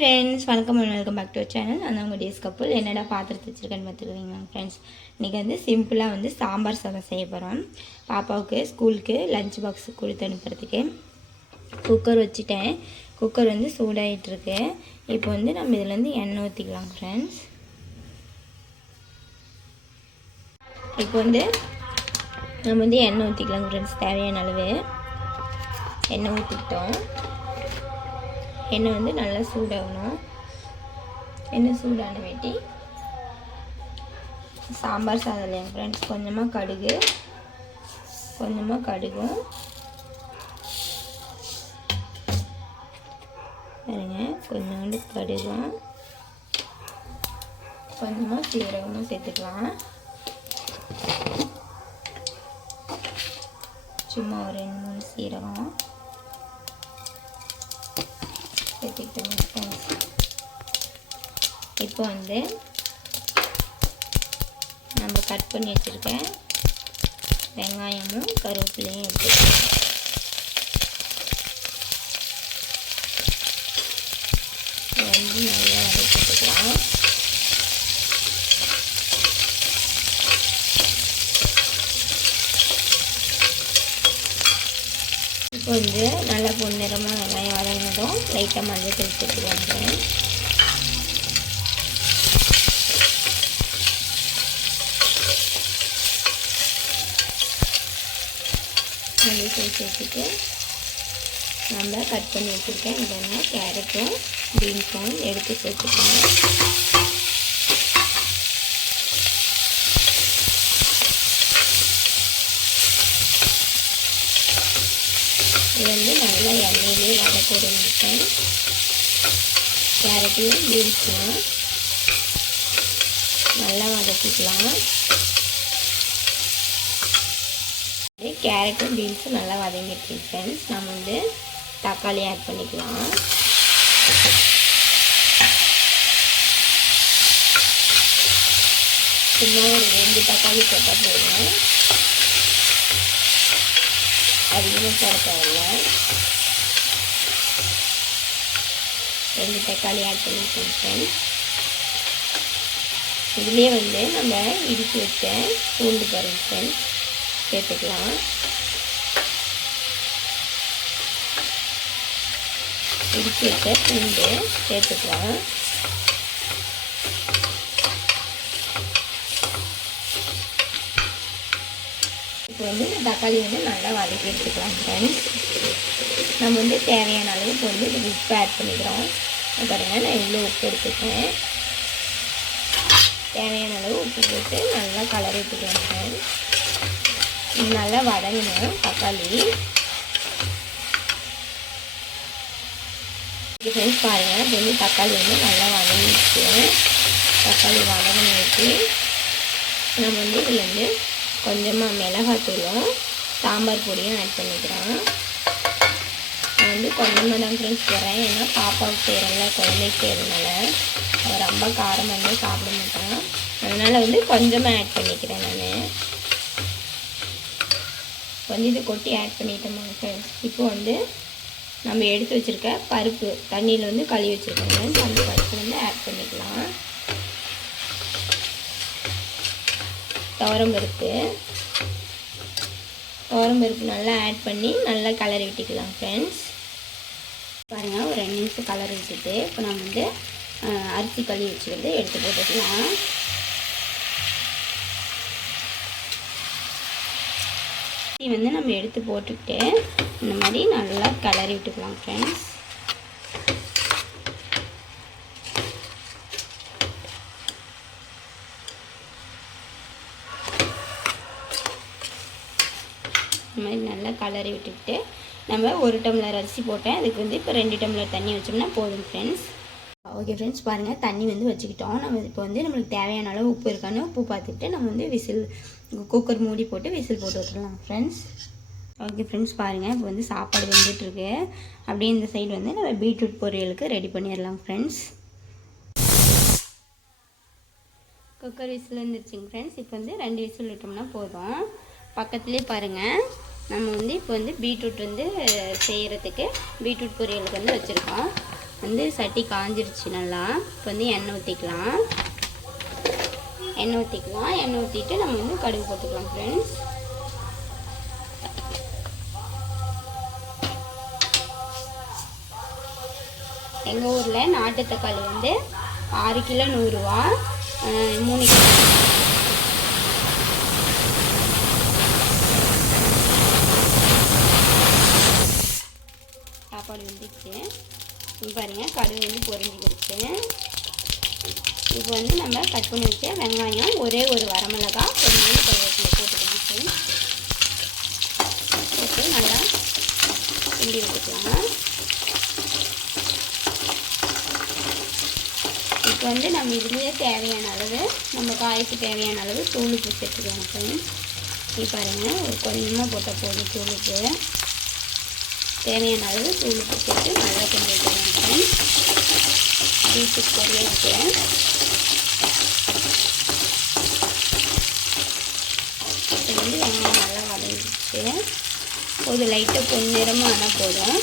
Friends வணக்கம் and welcome back to channel நான் உங்கள் டேஸ் கப்புள் என்னடா பாத்திரத்தை வச்சுருக்கேன்னு பார்த்துருக்கீங்க ஃப்ரெண்ட்ஸ் இன்றைக்கி வந்து சிம்பிளாக வந்து சாம்பார் சாதம் செய்ய போகிறோம் பாப்பாவுக்கு ஸ்கூலுக்கு லஞ்ச் பாக்ஸ் கொடுத்து அனுப்புறதுக்கு குக்கர் வச்சுட்டேன். குக்கர் வந்து சூடாகிட்டுருக்கு இப்போ வந்து நம்ம இதில் எண்ணெய் ஊற்றிக்கலாம் ஃப்ரெண்ட்ஸ் இப்போ வந்து நம்ம வந்து எண்ணெய் ஊற்றிக்கலாம் ஃப்ரெண்ட்ஸ் தேவையான அளவு எண்ணெய் ஊற்றிக்கிட்டோம் எண்ணெய் வந்து நல்லா சூடாகணும். எண்ணெய் சூடான வேட்டி. சாம்பார் சாதம் என் ஃப்ரெண்ட்ஸ் கொஞ்சமாக கடுகு. கொஞ்சமாக கடுகும் பாருங்க கொஞ்சோண்டு கடுகும் கொஞ்சமாக சீரகமும் சேர்த்துக்கலாம். சும்மா ஒரு ரெண்டு மூணு சீரகம். இப்போ வந்து நம்ம கட் பண்ணி வச்சுருக்க வெங்காயமும் கருவேப்பிலையும் எடுத்துக்கலாம். வந்து நல்லா வதக்கிட்டுக்கலாம் இப்போ வந்து நல்லா பொன்னிறமாக வெங்காயம் வதங்கினதும் லைட்டாக மஞ்சள் தூள் சேர்த்துக்குவாங்க மல்லி தூள் வச்சுட்டு நம்ம கட் பண்ணி வச்சுருக்கேன் இதெல்லாம் கேரட்டும் பீன்ஸும் எடுத்து சேர்த்துக்கணும் இது வந்து நல்லா எண்ணெயிலே வதக்கூடணும் கேரட்டையும் பீன்ஸும் நல்லா வதக்கிக்கலாம். கேரட்டும் பீன்ஸும் நல்லா வதங்கிடுச்சு ஃப்ரெண்ட்ஸ் நம்ம வந்து தக்காளி ஆட் பண்ணிக்கலாம். சும்மா ஒரு ரெண்டு தக்காளி போட்டால் போதும். அதிகமாக போட தேவையில்ல. ரெண்டு தக்காளி ஆட் பண்ணி கொடுத்தேன் இதுலேயே வந்து நம்ம இடித்து வச்ச பூண்டு பருவன் சேர்த்துக்கலாம். இடிச்சு வச்ச பூண்டு சேர்த்துக்கலாம். இப்போ வந்து இந்த தக்காளி வந்து நல்லா வதக்கி எடுத்துக்கலாம் ஃப்ரெண்ட்ஸ் நம்ம வந்து தேவையான அளவு இப்போ வந்து இதுக்கு உப்பு ஆட் பண்ணிக்கிறோம். பாருங்கள் நான் இவ்வளோ உப்பு எடுத்துக்கேன் தேவையான அளவு உப்பு போட்டு நல்லா கலர் எடுத்துக்கலாம் ஃப்ரெண்ட்ஸ் இது நல்லா வதங்கணும் தக்காளி. ஃப்ரெண்ட்ஸ் பாருங்கள் இப்போ வந்து தக்காளி வந்து நல்லா வதங்கிடுச்சு. தக்காளி வதங்கி ஊற்றி நம்ம வந்து இதில் வந்து கொஞ்சமாக மிளகாத்தூளும் சாம்பார் பொடியும் ஆட் பண்ணிக்கிறோம். நான் வந்து கொஞ்சமாக தான் ஃப்ரெண்ட்ஸ் போடுறேன் ஏன்னா பாப்பாவுக்கு செய்கிறேன்ல குழந்தைக்கு செய்கிறதுனால அவள் ரொம்ப காரம் வந்து சாப்பிட மாட்டான் அதனால் வந்து கொஞ்சமாக ஆட் பண்ணிக்கிறேன் நான். கொஞ்சம் இது கொட்டி ஆட் பண்ணிட்டோம் ஃப்ரெண்ட்ஸ் இப்போ வந்து நம்ம எடுத்து வச்சுருக்க பருப்பு தண்ணியில் வந்து கழுவி வச்சுருக்கோங்க அந்த பருப்பு வந்து ஆட் பண்ணிக்கலாம். துவரம்பருப்பு துவரம்பருப்பு நல்லா ஆட் பண்ணி நல்லா கலர் விட்டுக்கலாம் ஃப்ரெண்ட்ஸ் பாருங்கள் ஒரு ரெண்டு நிமிஷம் கலர் விட்டுட்டு இப்போ நம்ம வந்து அரிசி கழுவி வச்சுருந்து எடுத்து போட்டுக்கலாம். அரிசி வந்து நம்ம எடுத்து போட்டுக்கிட்டு இந்த மாதிரி நல்லா கலரி விட்டுக்கலாம் ஃப்ரெண்ட்ஸ் இந்த மாதிரி நல்லா கலரி விட்டுக்கிட்டு நம்ம ஒரு டம்ளர் அரிசி போட்டேன். அதுக்கு வந்து இப்போ ரெண்டு டம்ளர் தண்ணி வச்சோம்னா போதும் ஃப்ரெண்ட்ஸ் ஓகே ஃப்ரெண்ட்ஸ் பாருங்கள் தண்ணி வந்து வச்சுக்கிட்டோம். நம்ம இப்போ வந்து நம்மளுக்கு தேவையான அளவு உப்பு இருக்கான்னு உப்பு பார்த்துட்டு நம்ம வந்து விசில் குக்கர் மூடி போட்டு விசில் போட்டு விட்டுடலாம் ஃப்ரெண்ட்ஸ் ஓகே ஃப்ரெண்ட்ஸ் பாருங்கள் இப்போ வந்து சாப்பாடு வந்துட்டுருக்கு. அப்படியே இந்த சைடு வந்து நம்ம பீட்ரூட் பொரியலுக்கு ரெடி பண்ணிடலாம் ஃப்ரெண்ட்ஸ் குக்கர் விசில் வந்துருச்சுங்க ஃப்ரெண்ட்ஸ் இப்போ வந்து ரெண்டு விசில் விட்டோம்னா போதும். பக்கத்துலேயே பாருங்கள் நம்ம வந்து இப்போ வந்து பீட்ரூட் வந்து செய்கிறதுக்கு பீட்ரூட் பொரியலுக்கு வந்து வச்சுருக்கோம். வந்து சட்டி காஞ்சிருச்சு நல்லா. இப்போ வந்து எண்ணெய் ஊற்றிக்கலாம் எண்ணெய் ஊற்றிக்கலாம் எண்ணெய் ஊற்றிட்டு நம்ம வந்து கடுகு போட்டுக்கலாம் ஃப்ரெண்ட்ஸ் எங்கள் ஊரில் நாட்டு தக்காளி வந்து ஆறு கிலோ நூறுரூவா மூணு கிலோ சாப்பாடு வந்துச்சு இப்போ பாருங்கள் கடுகு வந்து பொரிஞ்சுக்கிடுச்சு இப்போ வந்து நம்ம வச்ச வெங்காயம் ஒரே ஒரு வரமிளகா கொஞ்சம் கருவேப்பிலை போட்டுக்கலாம் போட்டு நல்லா கிண்டி விட்டுக்கலாம் இப்போ வந்து நம்ம இதுலேயே தேவையான அளவு நம்ம காய்க்கு தேவையான அளவு தூளுப்பு சேர்த்துக்கலாம் ஃப்ரெண்ட்ஸ் இப்போ பாருங்கள் ஒரு கொஞ்சமாக போட்டால் போதும் தூளுக்கு. தேவையான அளவு தூளுப்பு சேர்த்து நல்லா கிண்டி வைக்கலாம் ஃப்ரெண்ட்ஸ் பீட்ரூட் பொரியலுக்கு இது வந்து வெங்காயம் நல்லா வதங்கிடுச்சு ஒரு லைட்டாக பொன்னிறமாக ஆனால் போதும்.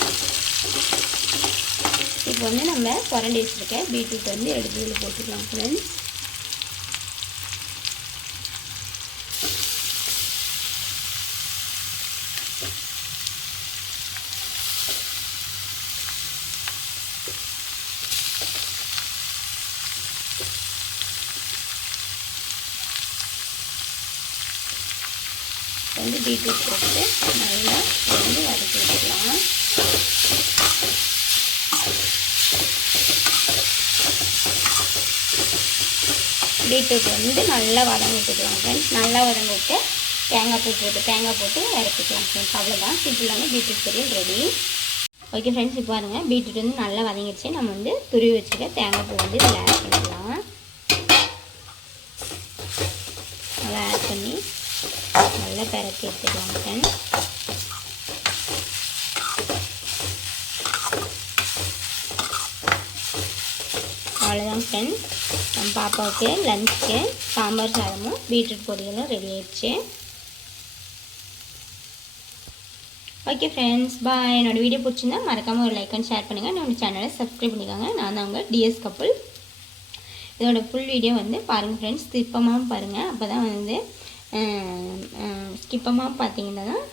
இப்போ வந்து நம்ம புரண்டி வச்சுருக்க பீட்ரூட் வந்து எடுத்து இதில் போட்டுக்கலாம் ஃப்ரெண்ட்ஸ் வந்து பீட்ரூட் போட்டு நல்லா வந்து வதக்கி வச்சுக்கலாம். பீட்ரூட் வந்து நல்லா வதங்க விட்டுக்கலாம் ஃப்ரெண்ட்ஸ் நல்லா வதங்க விட்டு தேங்காய் பூ போட்டு தேங்காய் போட்டு இறக்கிக்கலாம் ஃப்ரெண்ட்ஸ் அவ்வளோதான் சிம்பிளான பீட்ரூட் பொரியல் ரெடி ஓகே ஃப்ரெண்ட்ஸ் இப்போ பாருங்கள் பீட்ரூட் வந்து நல்லா வதங்கிடுச்சு. நம்ம வந்து துருவி வச்சுக்க தேங்காய் பூ வந்து இதில் ஆட் பண்ணிக்கலாம். நல்லா ஆட் பண்ணி நல்லா பிறக்கி எடுத்துக்கலாம் ஃப்ரெண்ட்ஸ் அவ்வளோதான் ஃப்ரெண்ட்ஸ் நம்ம பாப்பாவுக்கு லஞ்சுக்கு சாம்பார் சாதமும் பீட்ரூட் பொரியலும் ரெடி ஆயிடுச்சு. ஓகே ஃப்ரெண்ட்ஸ் பாய் என்னோடய வீடியோ பிடிச்சிருந்தா மறக்காமல் ஒரு லைக் அண்ட் ஷேர் பண்ணுங்கள் என்னோடய சேனலை சப்ஸ்கிரைப் பண்ணிக்கோங்க. நான் தான் உங்கள் டிஎஸ் கப்புள் இதோட ஃபுல் வீடியோ வந்து பாருங்கள் ஃப்ரெண்ட்ஸ் திருப்பமாகவும் பாருங்கள் அப்போ தான் வந்து ஸ்கிப்பமாக பார்த்தீங்கன்னா தான்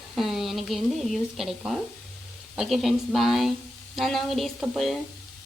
எனக்கு வந்து வியூஸ் கிடைக்கும். ஓகே ஃப்ரெண்ட்ஸ் பாய் நான் உங்கள் டீஸ் கப்புள்